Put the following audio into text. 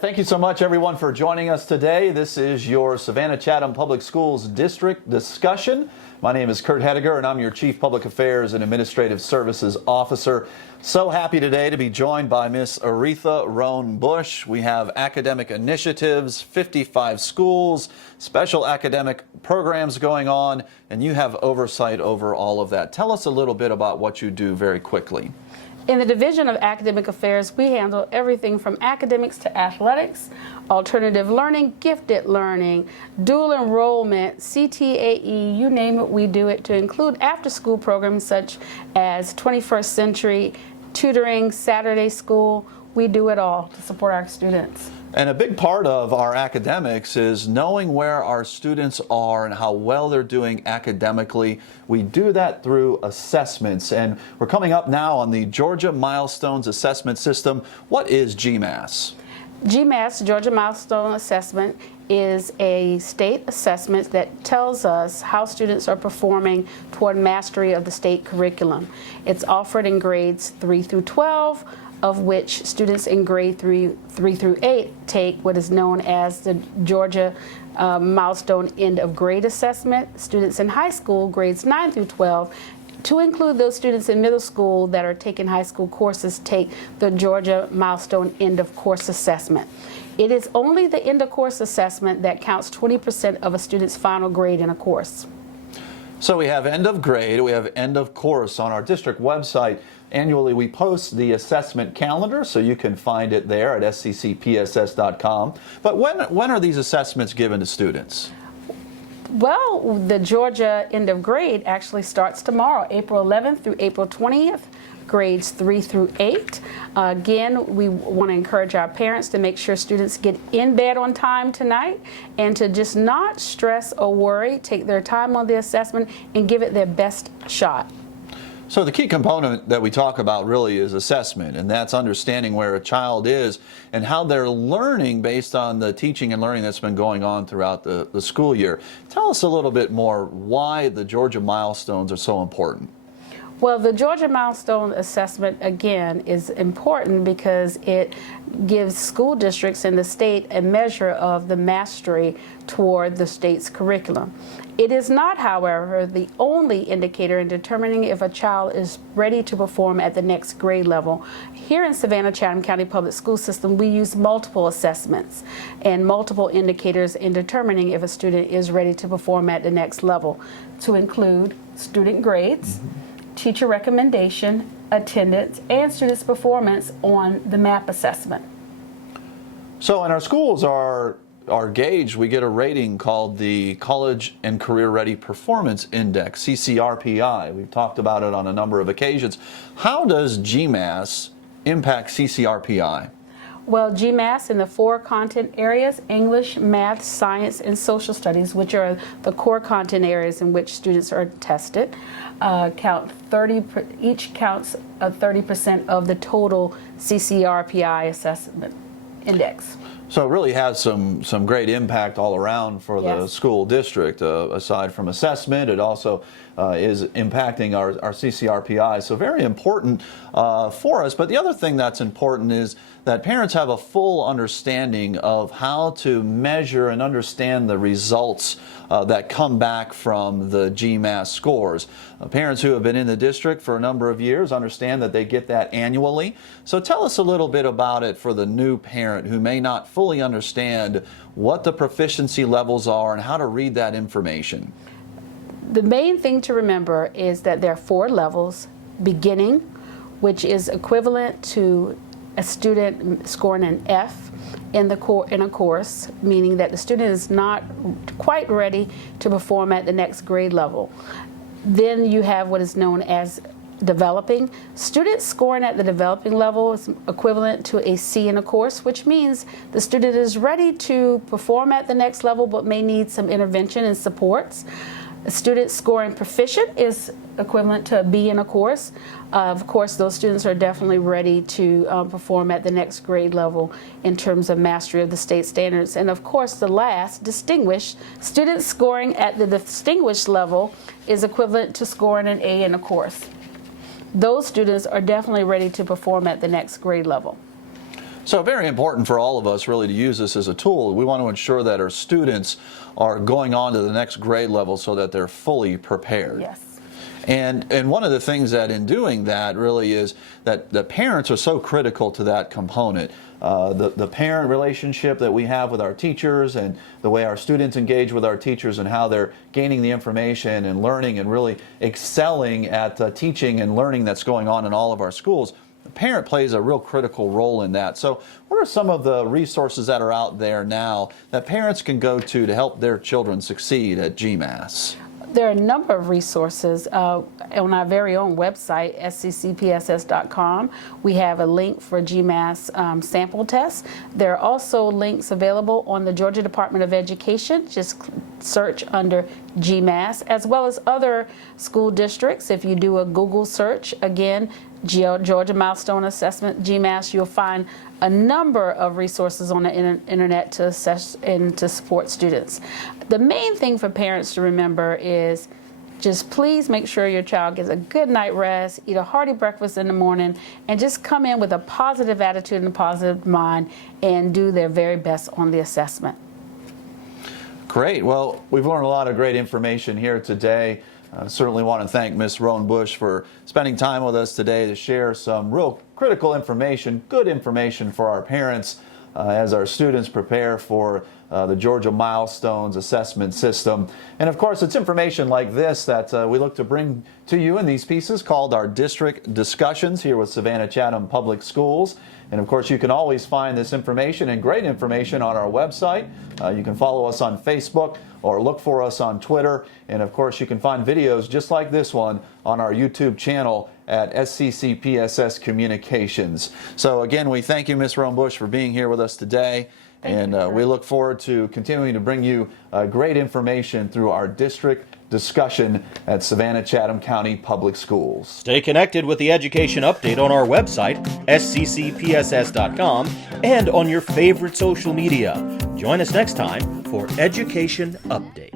Thank you so much, everyone, for joining us today. This is your Savannah-Chatham Public Schools District Discussion. My name is Kurt Hediger, and I'm your Chief Public Affairs and Administrative Services Officer. So happy today to be joined by Miss Aretha Roan Bush. We have academic initiatives, 55 schools, special academic programs going on, and you have oversight over all of that. Tell us a little bit about what you do very quickly. In the Division of Academic Affairs, we handle everything from academics to athletics, alternative learning, gifted learning, dual enrollment, CTAE, you name it, we do it, to include after-school programs such as 21st Century, tutoring, Saturday school. We do it all to support our students. And a big part of our academics is knowing where our students are and how well they're doing academically. We do that through assessments, and we're coming up now on the Georgia Milestones Assessment System. What is GMAS? GMAS, Georgia Milestone Assessment, is a state assessment that tells us how students are performing toward mastery of the state curriculum. It's offered in grades 3 through 12, of which students in grade 3 through 8 take what is known as the Georgia Milestone End of Grade Assessment. Students in high school, grades 9 through 12, to include those students in middle school that are taking high school courses, take the Georgia Milestone End of Course Assessment. It is only the end of course assessment that counts 20% of a student's final grade in a course. So we have end of grade, we have end of course. On our district website, annually we post the assessment calendar, so you can find it there at sccpss.com. But when are these assessments given to students? Well, the Georgia end of grade actually starts tomorrow, April 11th through April 20th. Grades 3 through 8. Again, we want to encourage our parents to make sure students get in bed on time tonight and to just not stress or worry, take their time on the assessment and give it their best shot. So the key component that we talk about really is assessment, and that's understanding where a child is and how they're learning based on the teaching and learning that's been going on throughout the school year. Tell us a little bit more why the Georgia milestones are so important. Well, the Georgia Milestone Assessment, again, is important because it gives school districts in the state a measure of the mastery toward the state's curriculum. It is not, however, the only indicator in determining if a child is ready to perform at the next grade level. Here in Savannah-Chatham County Public School System, we use multiple assessments and multiple indicators in determining if a student is ready to perform at the next level, to include student grades, teacher recommendation, attendance, and students' performance on the MAP assessment. So in our schools are gauged, we get a rating called the College and Career Ready Performance Index, CCRPI. We've talked about it on a number of occasions. How does GMAS impact CCRPI? Well, GMAS in the 4 content areas, English, math, science, and social studies, which are the core content areas in which students are tested, each counts 30% of the total CCRPI assessment index. So it really has some great impact all around for the school district. Aside from assessment, it also is impacting our CCRPI. So very important for us. But the other thing that's important is that parents have a full understanding of how to measure and understand the results that come back from the GMAS scores. Parents who have been in the district for a number of years understand that they get that annually. So tell us a little bit about it for the new parent who may not fully understand what the proficiency levels are and how to read that information. The main thing to remember is that there are 4 levels. Beginning, which is equivalent to a student scoring an F in a course, meaning that the student is not quite ready to perform at the next grade level. Then you have what is known as developing. Students scoring at the developing level is equivalent to a C in a course, which means the student is ready to perform at the next level but may need some intervention and supports. A student scoring proficient is equivalent to a B in a course. Of course, those students are definitely ready to perform at the next grade level in terms of mastery of the state standards. And of course, the last, distinguished, students scoring at the distinguished level is equivalent to scoring an A in a course. Those students are definitely ready to perform at the next grade level. So very important for all of us really to use this as a tool. We want to ensure that our students are going on to the next grade level so that they're fully prepared. Yes. And one of the things that in doing that really is that the parents are so critical to that component. The parent relationship that we have with our teachers and the way our students engage with our teachers and how they're gaining the information and learning and really excelling at teaching and learning that's going on in all of our schools. The parent plays a real critical role in that. So what are some of the resources that are out there now that parents can go to help their children succeed at GMAS? There are a number of resources on our very own website, sccpss.com. We have a link for GMAS sample tests. There are also links available on the Georgia Department of Education. Just search under GMAS, as well as other school districts. If you do a Google search, again, Georgia Milestone Assessment, GMAS, you'll find a number of resources on the internet to assess and to support students. The main thing for parents to remember is just please make sure your child gets a good night rest, eat a hearty breakfast in the morning, and just come in with a positive attitude and a positive mind and do their very best on the assessment. Great. Well, we've learned a lot of great information here today. Certainly want to thank Ms. Roan Bush for spending time with us today to share some real critical information, good information for our parents as our students prepare for the Georgia Milestones Assessment System. And of course, it's information like this that we look to bring to you in these pieces called our District Discussions here with Savannah Chatham Public Schools. And of course, you can always find this information and great information on our website. You can follow us on Facebook or look for us on Twitter. And of course, you can find videos just like this one on our YouTube channel at SCCPSS Communications. So again, we thank you, Ms. Roan Bush, for being here with us today. And we look forward to continuing to bring you great information through our district discussion at Savannah Chatham County Public Schools. Stay connected with the education update on our website, sccpss.com, and on your favorite social media. Join us next time for Education Update.